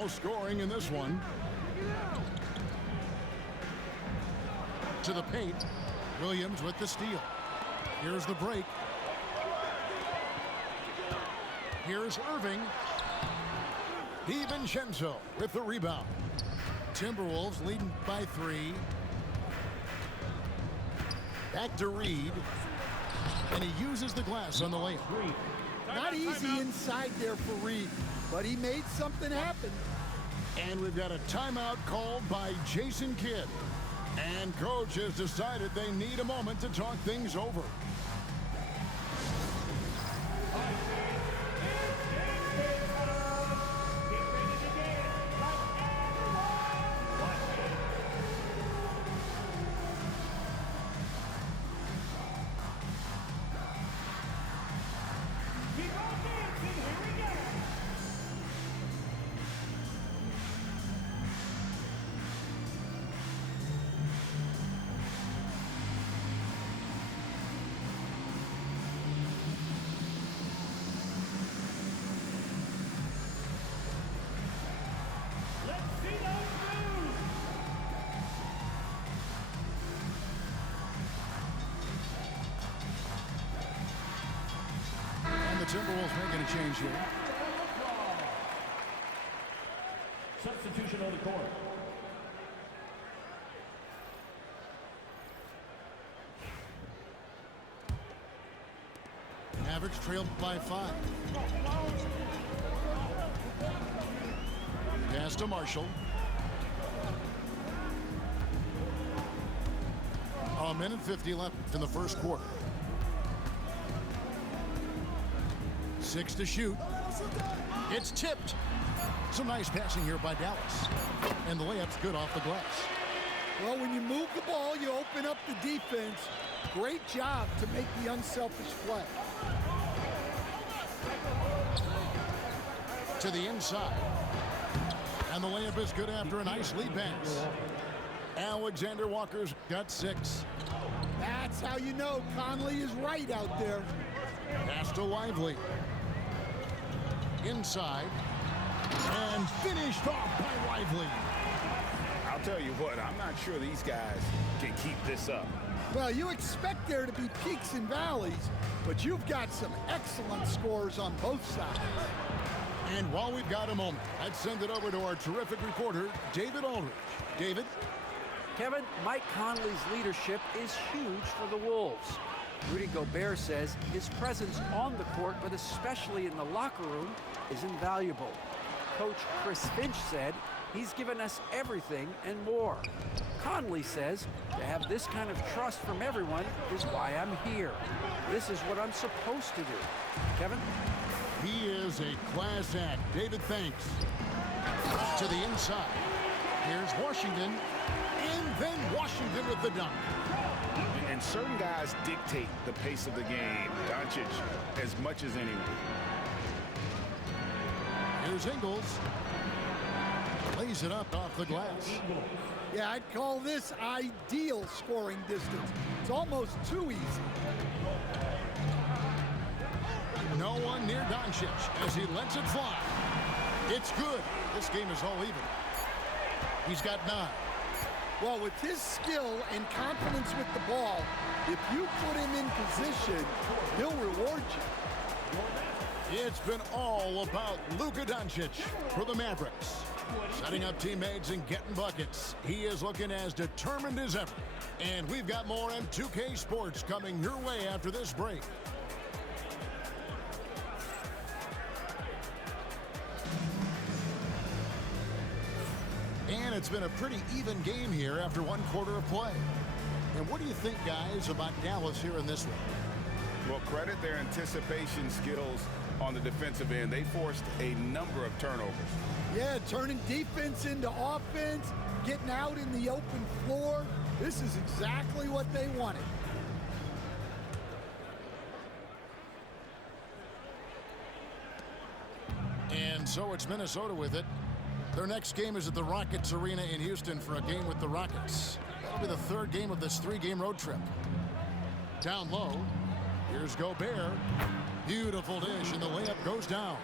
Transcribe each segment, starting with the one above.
No scoring in this one. To the paint. Williams with the steal. Here's the break. Here's Irving. DiVincenzo with the rebound. Timberwolves leading by 3. Back to Reed. And he uses the glass on the layup. Not easy inside there for Reed, but he made something happen. And we've got a timeout called by Jason Kidd. And coach has decided they need a moment to talk things over. Timberwolves making a change here. Substitution on the court. Mavericks trailed by 5. Pass to Marshall. A minute 50 left in the first quarter. 6 to shoot. It's tipped. Some nice passing here by Dallas. And the layup's good off the glass. Well, when you move the ball, you open up the defense. Great job to make the unselfish play. To the inside. And the layup is good after a nice lead pass. Alexander Walker's got 6. That's how you know Conley is right out there. Pass to Lively. Inside. And finished off by Lively. I'll tell you what, I'm not sure these guys can keep this up. Well, you expect there to be peaks and valleys, but you've got some excellent scores on both sides. And while we've got a moment, let's send it over to our terrific reporter, David Aldridge. David? Kevin, Mike Conley's leadership is huge for the Wolves. Rudy Gobert says his presence on the court, but especially in the locker room, is invaluable. Coach Chris Finch said he's given us everything and more. Conley says to have this kind of trust from everyone is why I'm here. This is what I'm supposed to do. Kevin? He is a class act. David, thanks. To the inside. Here's Washington. And then Washington with the dunk. And certain guys dictate the pace of the game. Doncic as much as anyone. Here's Ingles. Lays it up off the glass. Yeah, I'd call this ideal scoring distance. It's almost too easy. No one near Doncic as he lets it fly. It's good. This game is all even. He's got 9. Well, with his skill and confidence with the ball, if you put him in position, he'll reward you. It's been all about Luka Doncic for the Mavericks. Setting up teammates and getting buckets. He is looking as determined as ever. And we've got more M2K Sports coming your way after this break. And it's been a pretty even game here after one quarter of play. And what do you think, guys, about Dallas here in this one? Well, credit their anticipation skills on the defensive end. They forced a number of turnovers. Yeah, turning defense into offense, getting out in the open floor. This is exactly what they wanted. And so it's Minnesota with it. Their next game is at the Rockets Arena in Houston for a game with the Rockets. That'll be the 3rd game of this 3-game road trip. Down low, here's Gobert. Beautiful dish, and the layup goes down.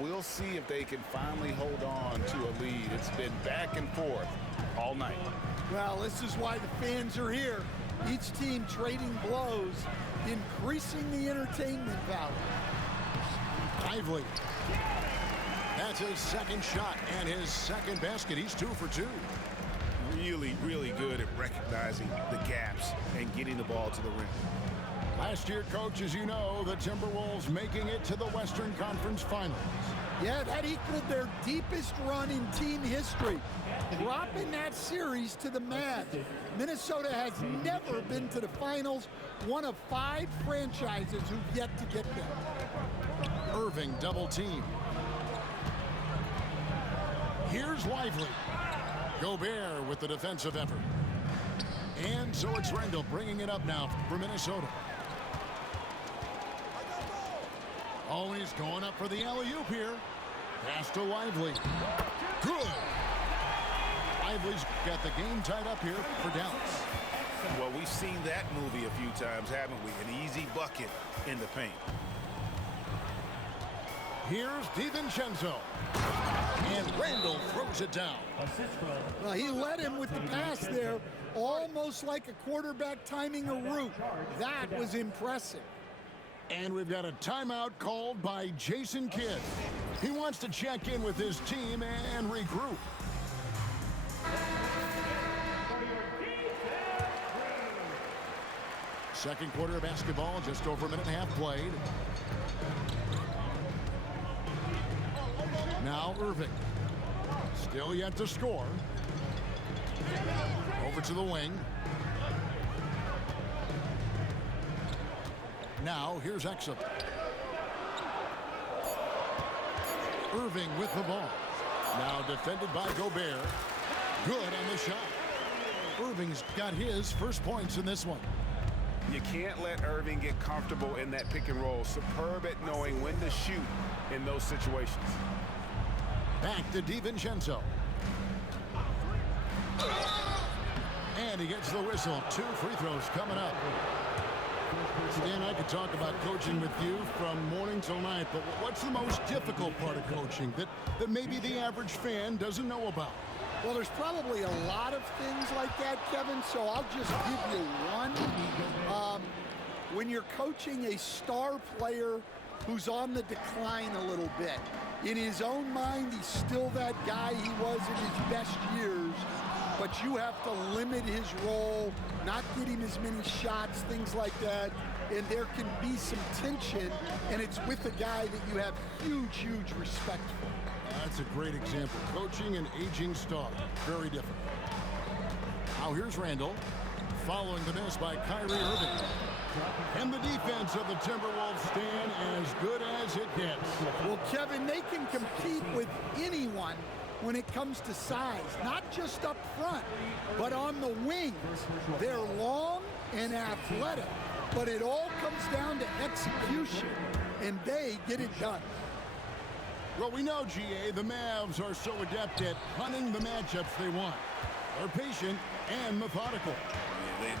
We'll see if they can finally hold on to a lead. It's been back and forth all night. Well, this is why the fans are here. Each team trading blows, increasing the entertainment value. Lively. That's his second shot and his second basket. He's 2 for 2. Really, really good at recognizing the gaps and getting the ball to the rim. Last year, Coach, as you know, the Timberwolves making it to the Western Conference Finals. Yeah, that equaled their deepest run in team history, dropping that series to the Mavs. Minnesota has never been to the finals, one of 5 franchises who've yet to get there. Irving double team. Here's Lively. Gobert with the defensive effort. And so it's Randall bringing it up now for Minnesota. Oh, he's going up for the alley-oop here. Pass to Lively. Good. Lively's got the game tied up here for Dallas. Well, we've seen that movie a few times, haven't we? An easy bucket in the paint. Here's DiVincenzo. And Randall throws it down. Well, he led him with the pass there, almost like a quarterback timing a route. That was impressive. And we've got a timeout called by Jason Kidd. He wants to check in with his team and regroup. Second quarter of basketball, just over a minute and a half played. Now Irving. Still yet to score. Over to the wing. Now here's Exum. Irving with the ball. Now defended by Gobert. Good on the shot. Irving's got his first points in this one. You can't let Irving get comfortable in that pick and roll. Superb at knowing when to shoot in those situations. Back to DiVincenzo. And he gets the whistle. 2 free throws coming up. Stan, I could talk about coaching with you from morning till night, but what's the most difficult part of coaching that maybe the average fan doesn't know about? Well, there's probably a lot of things like that, Kevin, so I'll just give you one. When you're coaching a star player who's on the decline a little bit, in his own mind, he's still that guy he was in his best years, but you have to limit his role, not get him as many shots, things like that, and there can be some tension, and it's with a guy that you have huge, huge respect for. That's a great example. Coaching an aging star. Very different. Now here's Randall. Following the miss by Kyrie Irving. And the defense of the Timberwolves stand as good as it gets. Well, Kevin, they can compete with anyone when it comes to size, not just up front, but on the wing. They're long and athletic, but it all comes down to execution, and they get it done. Well, we know, GA, the Mavs are so adept at hunting the matchups they want. They're patient and methodical.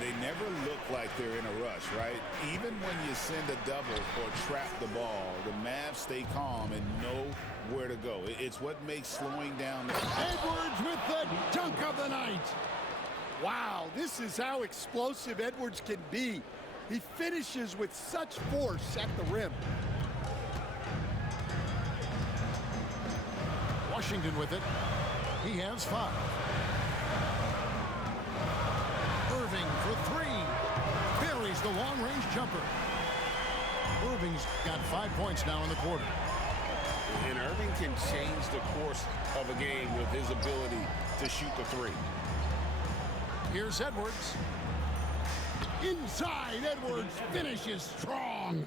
They never look like they're in a rush, right? Even when you send a double or trap the ball, the Mavs stay calm and know where to go. It's what makes slowing down. Edwards with the dunk of the night. Wow, this is how explosive Edwards can be. He finishes with such force at the rim. Washington with it. He has 5. Irving for 3. Buries the long-range jumper. Irving's got 5 points now in the quarter. And Irving can change the course of a game with his ability to shoot the 3. Here's Edwards. Inside, Edwards finishes strong.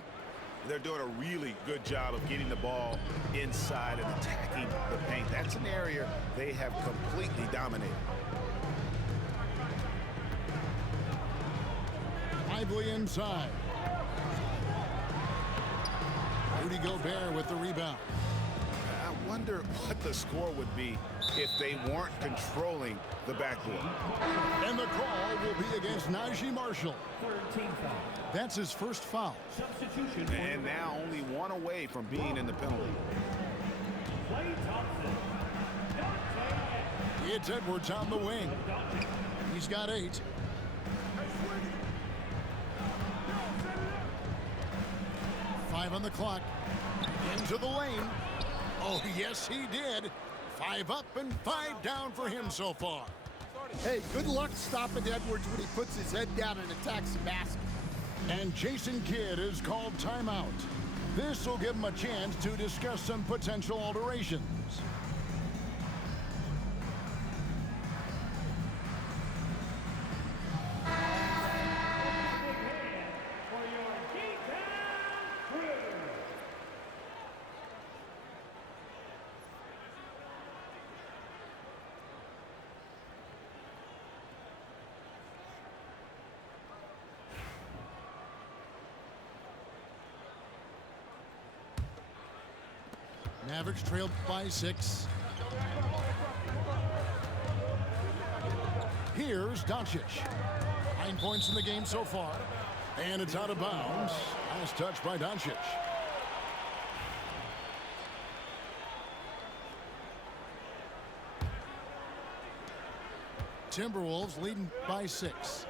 They're doing a really good job of getting the ball inside and attacking the paint. That's an area they have completely dominated. Lively inside. Rudy Gobert with the rebound. I wonder what the score would be if they weren't controlling the backboard. And the call will be against Najee Marshall. That's his first foul. Substitution. And now only 1 away from being in the penalty. Klay Thompson. It's Edwards on the wing. He's got 8. Five on the clock. Into the lane. Oh, yes, he did. 5 up and 5 down for him so far. Hey, good luck stopping Edwards when he puts his head down and attacks the basket. And Jason Kidd is called timeout. This will give him a chance to discuss some potential alterations. Mavericks trailed by 6. Here's Doncic. 9 points in the game so far. And it's out of bounds. Last touch by Doncic. Timberwolves leading by 6.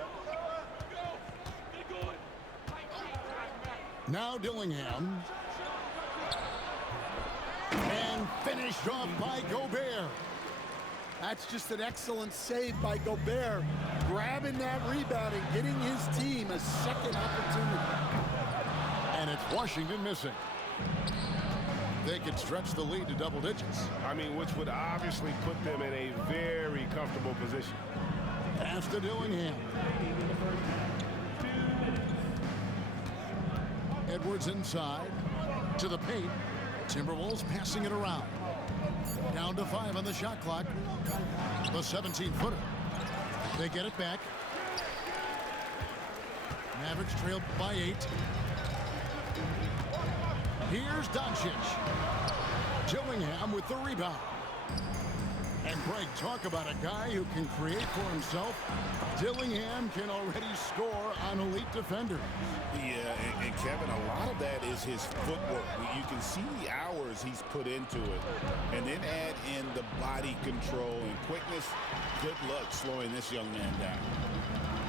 Now Dillingham. And finished off by Gobert. That's just an excellent save by Gobert, grabbing that rebound and getting his team a second opportunity. And it's Washington missing. They could stretch the lead to double digits. I mean, which would obviously put them in a very comfortable position. Pass to Dillingham. Edwards inside to the paint. Timberwolves passing it around. Down to 5 on the shot clock. The 17-footer. They get it back. Mavericks trailed by 8. Here's Doncic. Dillingham with the rebound. And Greg, talk about a guy who can create for himself. Dillingham can already score on elite defenders. Yeah, and Kevin, a lot of that is his footwork. You can see the hours he's put into it. And then add in the body control and quickness. Good luck slowing this young man down.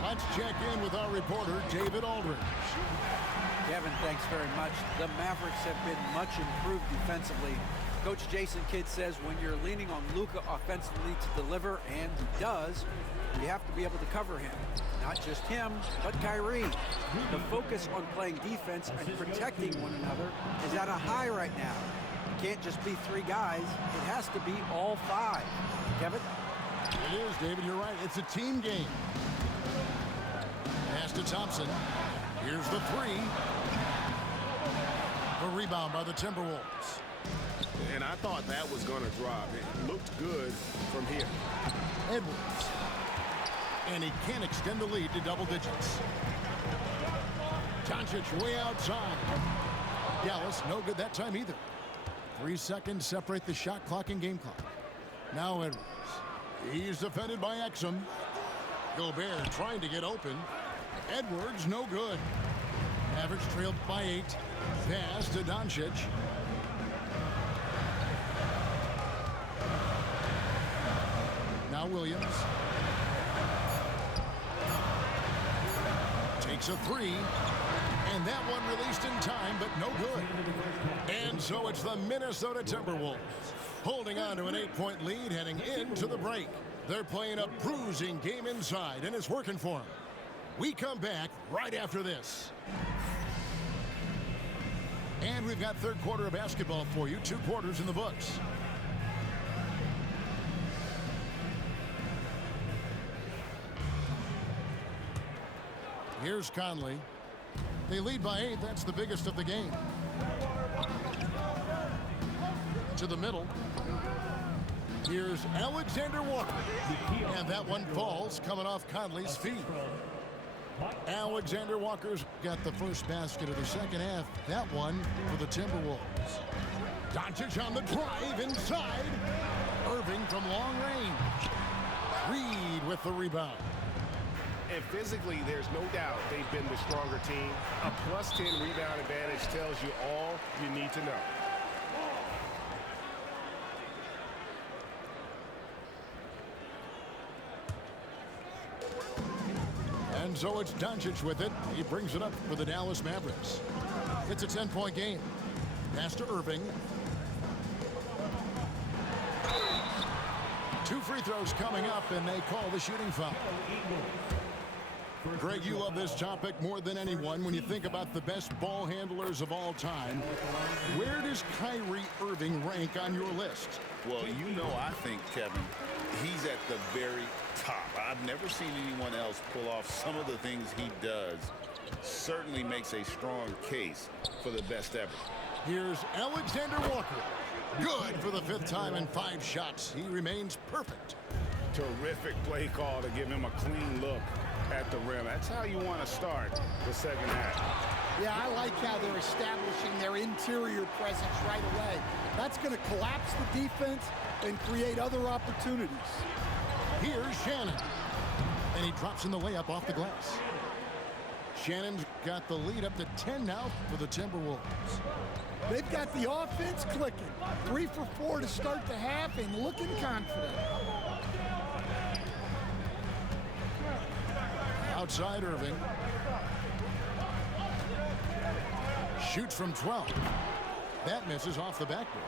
Let's check in with our reporter, David Aldridge. Kevin, thanks very much. The Mavericks have been much improved defensively. Coach Jason Kidd says when you're leaning on Luka offensively to deliver, and he does, you have to be able to cover him. Not just him, but Kyrie. The focus on playing defense and protecting one another is at a high right now. It can't just be 3 guys. It has to be all 5. Kevin? It is, David. You're right. It's a team game. Pass to Thompson. Here's the 3. A rebound by the Timberwolves. And I thought that was going to drop. It looked good from here. Edwards. And he can't extend the lead to double digits. Doncic way outside. Dallas, no good that time either. 3 seconds separate the shot clock and game clock. Now Edwards. He's defended by Exum. Gobert trying to get open. Edwards, no good. Mavericks trailed by 8. Pass to Doncic. Now Williams. Takes a 3. And that one released in time, but no good. And so it's the Minnesota Timberwolves holding on to an 8-point lead heading into the break. They're playing a bruising game inside, and it's working for them. We come back right after this. And we've got third quarter of basketball for you. 2 quarters in the books. Here's Conley. They lead by 8. That's the biggest of the game. To the middle. Here's Alexander Walker. And that one falls coming off Conley's feet. Alexander Walker's got the first basket of the second half. That one for the Timberwolves. Doncic on the drive inside. Irving from long range. Reed with the rebound. And physically, there's no doubt they've been the stronger team. A +10 rebound advantage tells you all you need to know. so it's Doncic with it. He brings it up for the Dallas Mavericks. It's a 10-point game. Pass to Irving. 2 free throws coming up, and they call the shooting foul. Greg, you love this topic more than anyone. When you think about the best ball handlers of all time, where does Kyrie Irving rank on your list? Well, you know, I think, Kevin, he's at the very top. I've never seen anyone else pull off some of the things he does. Certainly makes a strong case for the best ever. Here's Alexander Walker. Good for the 5th time in 5 shots. He remains perfect. Terrific play call to give him a clean look at the rim. That's how you want to start the second half. Yeah, I like how they're establishing their interior presence right away. That's going to collapse the defense and create other opportunities. Here's Shannon. And he drops in the layup off the glass. Shannon's got the lead up to 10 now for the Timberwolves. They've got the offense clicking. 3 for 4 to start the half and looking confident. Outside Irving. Shoots from 12. That misses off the backboard.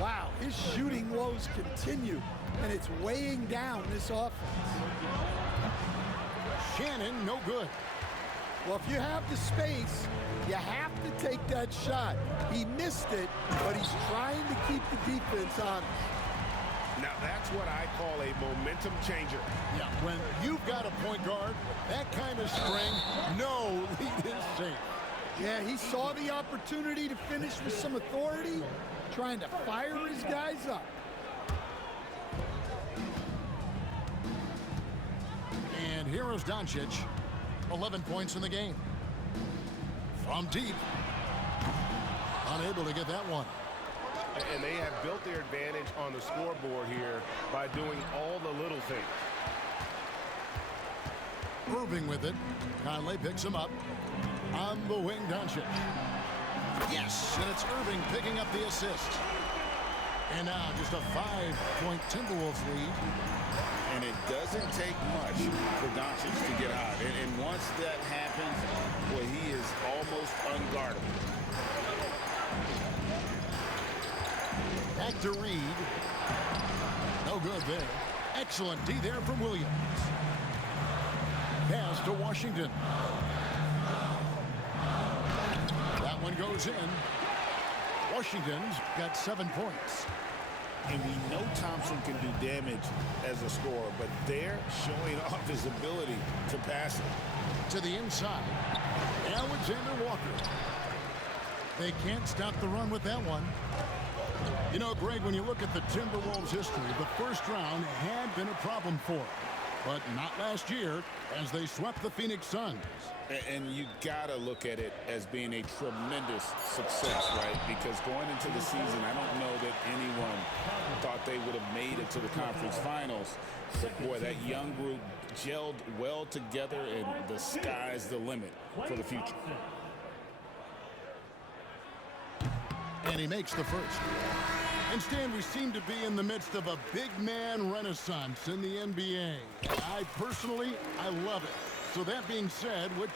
Wow, his shooting woes continue, and it's weighing down this offense. Shannon, no good. Well, if you have the space, you have to take that shot. He missed it, but he's trying to keep the defense honest. Now, that's what I call a momentum changer. Yeah, when you've got a point guard, that kind of spring, no lead is safe. Yeah, he saw the opportunity to finish with some authority, trying to fire his guys up. And here is Doncic. 11 points in the game. From deep. Unable to get that one. And they have built their advantage on the scoreboard here by doing all the little things. Irving with it. Conley picks him up. On the wing, Doncic. Yes, and it's Irving picking up the assist. And now just a 5-point Timberwolves lead. And it doesn't take much for Doncic to get out. And once that happens, well, he is almost unguardable. Back to Reed. No good there. Excellent D there from Williams. Pass to Washington. That one goes in. Washington's got 7 points. And we know Thompson can do damage as a scorer, but they're showing off his ability to pass it. To the inside. Alexander Walker. They can't stop the run with that one. You know, Greg, when you look at the Timberwolves' history, the first round had been a problem for them. But not last year, as they swept the Phoenix Suns. And you got to look at it as being a tremendous success, right? Because going into the season, I don't know that anyone thought they would have made it to the conference finals. But, boy, that young group gelled well together, and the sky's the limit for the future. And he makes the first. And Stan, we seem to be in the midst of a big man renaissance in the NBA. I love it. So that being said, which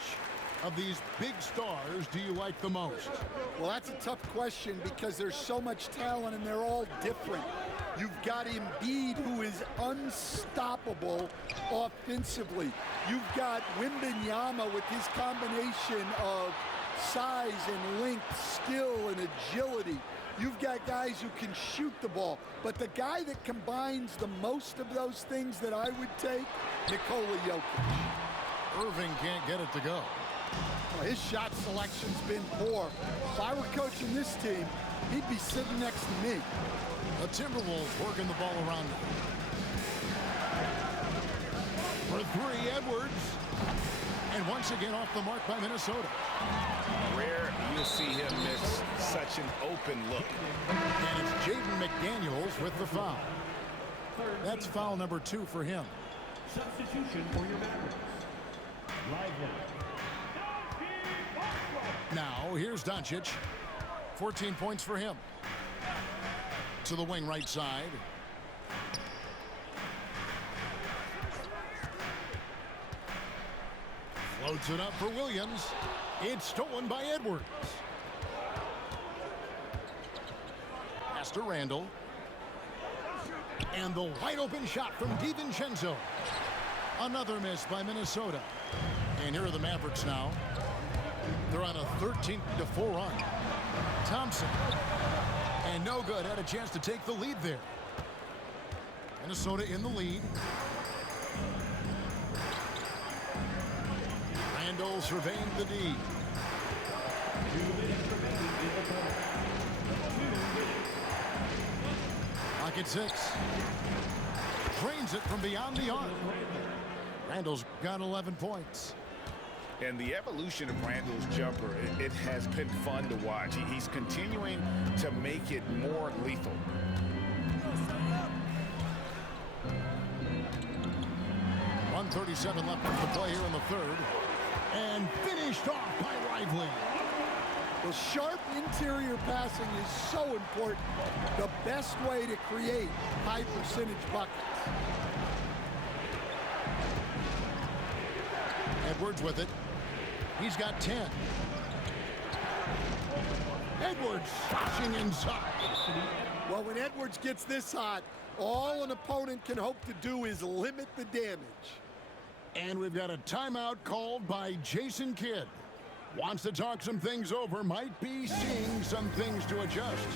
of these big stars do you like the most? Well, that's a tough question because there's so much talent and they're all different. You've got Embiid, who is unstoppable offensively. You've got Wembanyama with his combination of size and length, skill and agility. You've got guys who can shoot the ball. But the guy that combines the most of those things that I would take, Nikola Jokic. Irving can't get it to go. Well, his shot selection's been poor. If I were coaching this team, he'd be sitting next to me. The Timberwolves working the ball around them. For 3, Edwards. And once again off the mark by Minnesota. Rare you see him miss such an open look. And it's Jaden McDaniels with the foul. That's foul number 2 for him. Substitution for your Mavericks. Lively. Now, here's Doncic. 14 points for him. To the wing right side. Floats it up for Williams. It's stolen by Edwards. Pass to Randall. And the wide open shot from DiVincenzo. Another miss by Minnesota. And here are the Mavericks now. They're on a 13-4 run. Thompson. And no good. Had a chance to take the lead there. Minnesota in the lead. Randall surveying the D. 2 minutes remaining in the quarter. 2 minutes. Clock at 6. Drains it from beyond the arc. Randall's got 11 points. And the evolution of Randall's jumper, it has been fun to watch. He's continuing to make it more lethal. .137 left to play here in the third. And finished off by Lively. The sharp interior passing is so important. The best way to create high percentage buckets. Edwards with it. He's got 10. Edwards slashing inside. Well, when Edwards gets this hot, all an opponent can hope to do is limit the damage. And we've got a timeout called by Jason Kidd. Wants to talk some things over, might be seeing some things to adjust.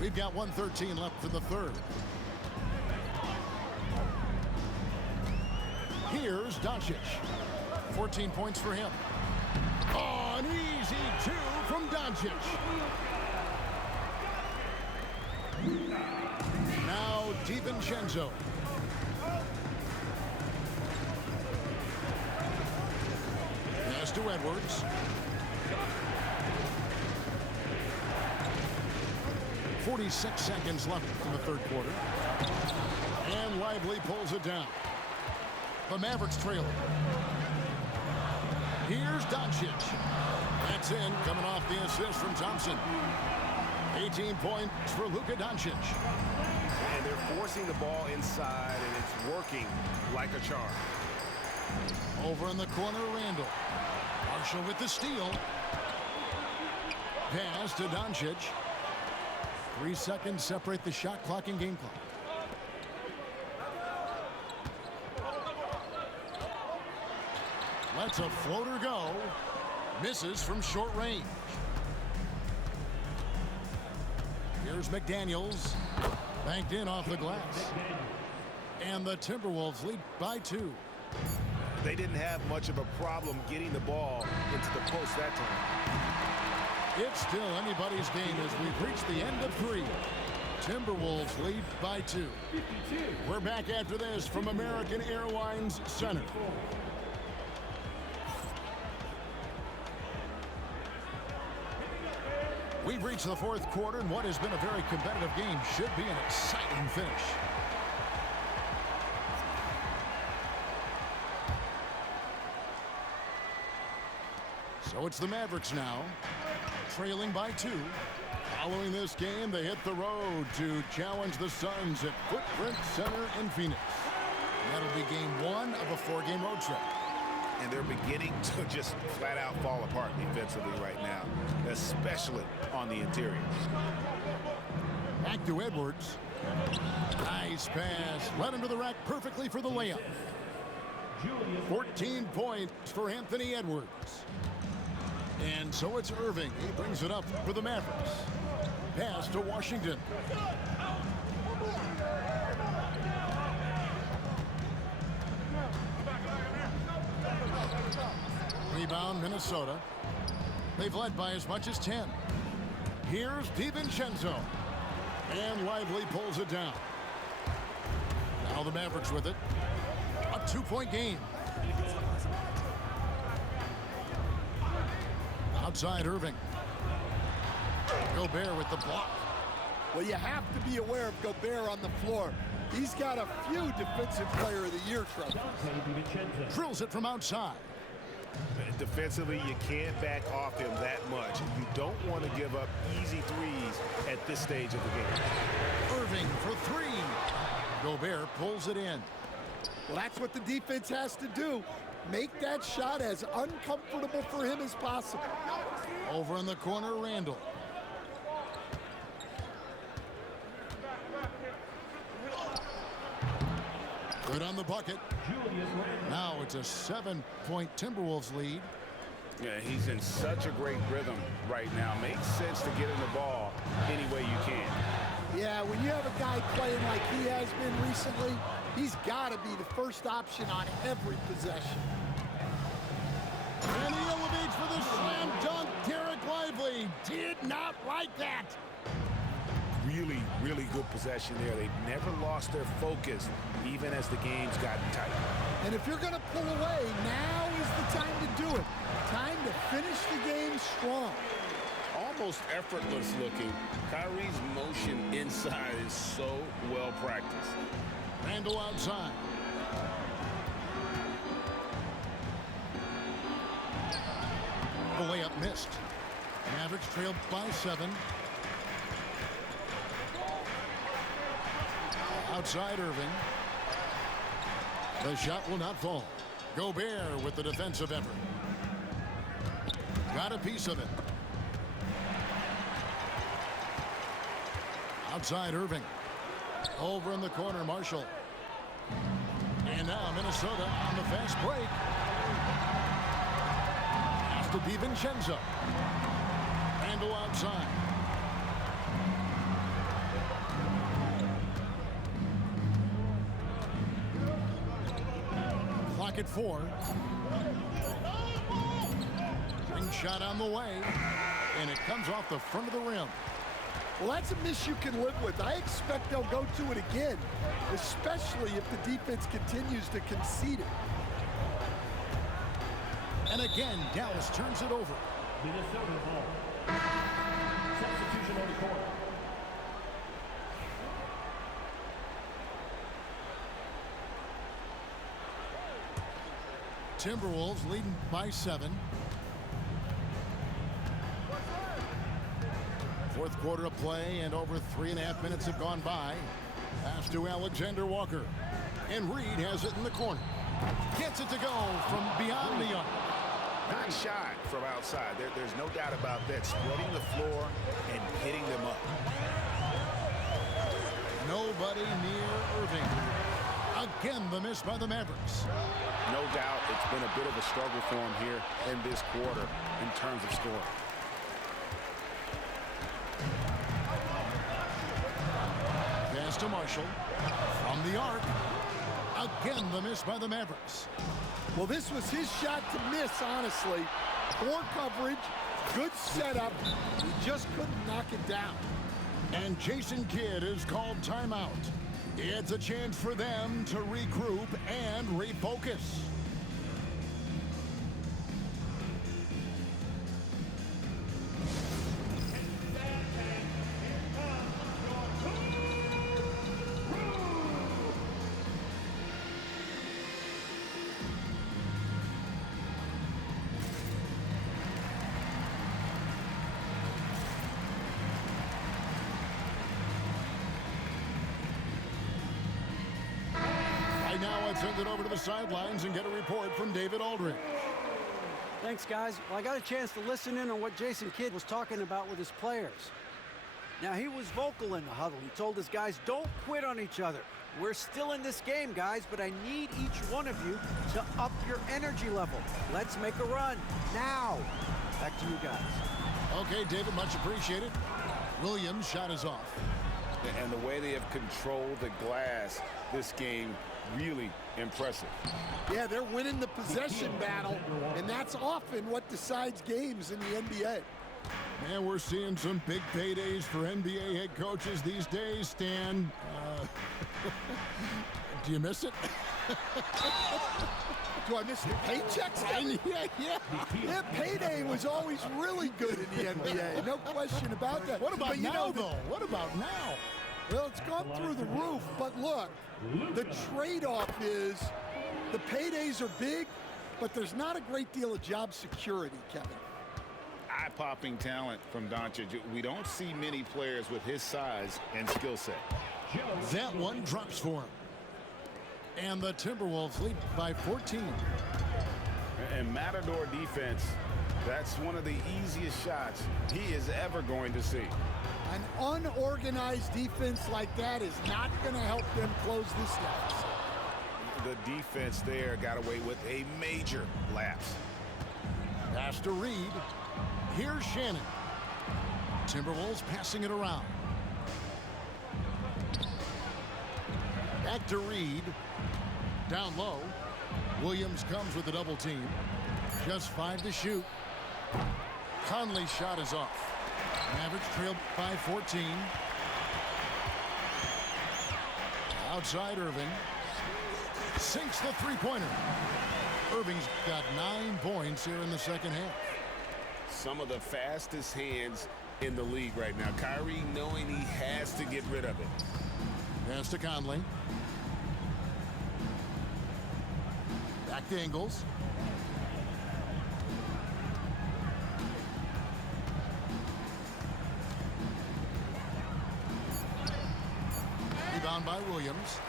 We've got 1:13 left in the third. Here's Doncic. 14 points for him. Oh, an easy 2 from Doncic. Now DiVincenzo. Pass to Edwards. 46 seconds left in the third quarter. And Lively pulls it down. The Mavericks trailing. Here's Doncic. That's in, coming off the assist from Thompson. 18 points for Luka Doncic. And they're forcing the ball inside, and it's working like a charm. Over in the corner, Randall. Marshall with the steal. Pass to Doncic. 3 seconds separate the shot clock and game clock. Lets a floater go. Misses from short range. Here's McDaniels. Banked in off the glass. And the Timberwolves lead by 2. They didn't have much of a problem getting the ball into the post that time. It's still anybody's game as we've reached the end of 3. Timberwolves lead by 2. We're back after this from American Airlines Center. We've reached the fourth quarter, and what has been a very competitive game should be an exciting finish. So it's the Mavericks now, trailing by 2. Following this game, they hit the road to challenge the Suns at Footprint Center in Phoenix. That'll be game 1 of a 4-game road trip. And they're beginning to just flat out fall apart defensively right now, especially on the interior. Back to Edwards. Nice pass. Led him to the rack perfectly for the layup. 14 points for Anthony Edwards. And so it's Irving. He brings it up for the Mavericks. Pass to Washington. Rebound, Minnesota. They've led by as much as 10. Here's DiVincenzo. And Lively pulls it down. Now the Mavericks with it. A 2-point game. Outside Irving. Gobert with the block. Well, you have to be aware of Gobert on the floor. He's got a few Defensive Player of the Year trophies. Drills it from outside. Defensively, you can't back off him that much. You don't want to give up easy threes at this stage of the game. Irving for three. Gobert pulls it in. Well, that's what the defense has to do. Make that shot as uncomfortable for him as possible. Over in the corner, Randall. Good on the bucket. Now it's a 7-point Timberwolves lead. Yeah, he's in such a great rhythm right now. Makes sense to get him the ball any way you can. Yeah, when you have a guy playing like he has been recently, he's got to be the first option on every possession. And he elevates for the slam dunk. Derek Lively did not like that. Really, really good possession there. They've never lost their focus, even as the game's gotten tight. And if you're going to pull away, now is the time to do it. Time to finish the game strong. Almost effortless looking. Kyrie's motion inside is so well practiced. Randall outside. The layup missed. Mavericks trailed by 7. Outside Irving. The shot will not fall. Gobert with the defensive effort. Got a piece of it. Outside Irving. Over in the corner, Marshall. And now Minnesota on the fast break. Pass to DiVincenzo. Randall outside. Clock at 4. Ring shot on the way. And it comes off the front of the rim. Well, that's a miss you can live with. I expect they'll go to it again, especially if the defense continues to concede it. And again, Dallas turns it over. Minnesota ball. Substitution on the court. Timberwolves leading by 7. Fourth quarter of play, and over 3.5 minutes have gone by. Pass to Alexander Walker. And Reed has it in the corner. Gets it to go from beyond the arc. Not shy from outside. There's no doubt about that. Spreading the floor and hitting them up. Nobody near Irving. Again, the miss by the Mavericks. No doubt it's been a bit of a struggle for him here in this quarter in terms of scoring. Pass to Marshall. From the arc. Again, the miss by the Mavericks. Well, this was his shot to miss, honestly. Poor coverage, good setup. He just couldn't knock it down. And Jason Kidd is called timeout. It's a chance for them to regroup and refocus. Now let's send it over to the sidelines and get a report from David Aldridge. Thanks, guys. Well, I got a chance to listen in on what Jason Kidd was talking about with his players. Now, he was vocal in the huddle. He told his guys, don't quit on each other. We're still in this game, guys, but I need each one of you to up your energy level. Let's make a run now. Back to you guys. Okay, David, much appreciated. Williams' shot is off. And the way they have controlled the glass this game, really impressive. Yeah, they're winning the possession battle, and that's often what decides games in the NBA. Man, we're seeing some big paydays for NBA head coaches these days, Stan. Do you miss it? Do I miss the paychecks? Yeah, payday was always really good in the NBA. No question about that. What about but, now, though? What about now? Well, it's gone through the roof, but look, the trade-off is the paydays are big, but there's not a great deal of job security, Kevin. Eye-popping talent from Doncic. We don't see many players with his size and skill set. That one drops for him. And the Timberwolves lead by 14. And Matador defense, that's one of the easiest shots he is ever going to see. An unorganized defense like that is not going to help them close this deficit. The defense there got away with a major lapse. Pass to Reed. Here's Shannon. Timberwolves passing it around. Back to Reed. Down low. Williams comes with the double team. Just 5 to shoot. Conley's shot is off. Mavericks trailed by 14. Outside Irving. Sinks the three-pointer. Irving's got 9 points here in the second half. Some of the fastest hands in the league right now. Kyrie knowing he has to get rid of it. Pass to Conley. Back to Ingles. Rebound by Williams.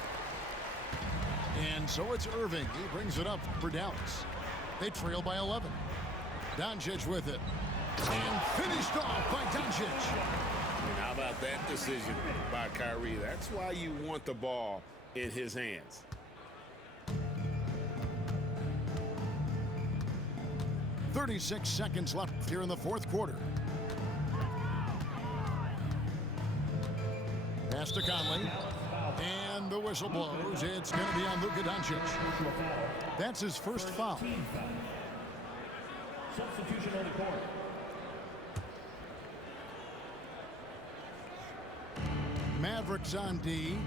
And so it's Irving. He brings it up for Dallas. They trail by 11. Doncic with it. And finished off by Doncic. And how about that decision by Kyrie? That's why you want the ball in his hands. .36 seconds left here in the fourth quarter. Pass to Conley. And the whistle blows. It's going to be on Luka Doncic. That's his first foul. Substitution on the court. Mavericks on D.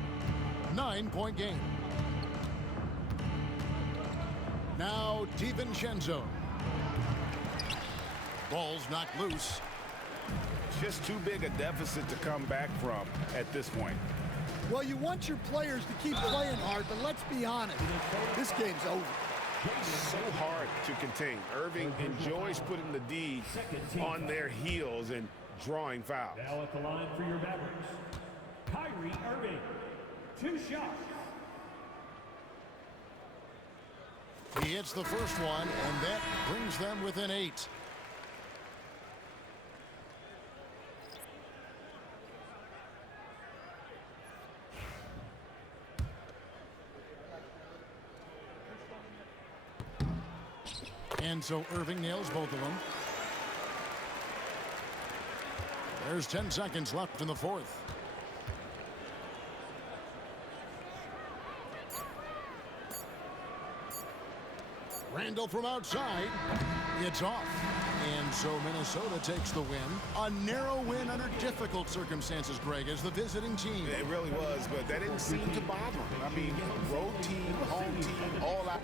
9-point game. Now DiVincenzo. Ball's knocked loose. Just too big a deficit to come back from at this point. Well, you want your players to keep playing hard, but let's be honest. This game's over. So hard to contain. Irving enjoys putting the D on their heels and drawing fouls. Now at the line for your Mavericks, Kyrie Irving. 2 shots. He hits the first one, and that brings them within 8. And so Irving nails both of them. There's 10 seconds left in the fourth. Randall from outside. It's off. And so Minnesota takes the win. A narrow win under difficult circumstances, Greg, as the visiting team. It really was, but that didn't seem to bother them. I mean, road team, home team, all out.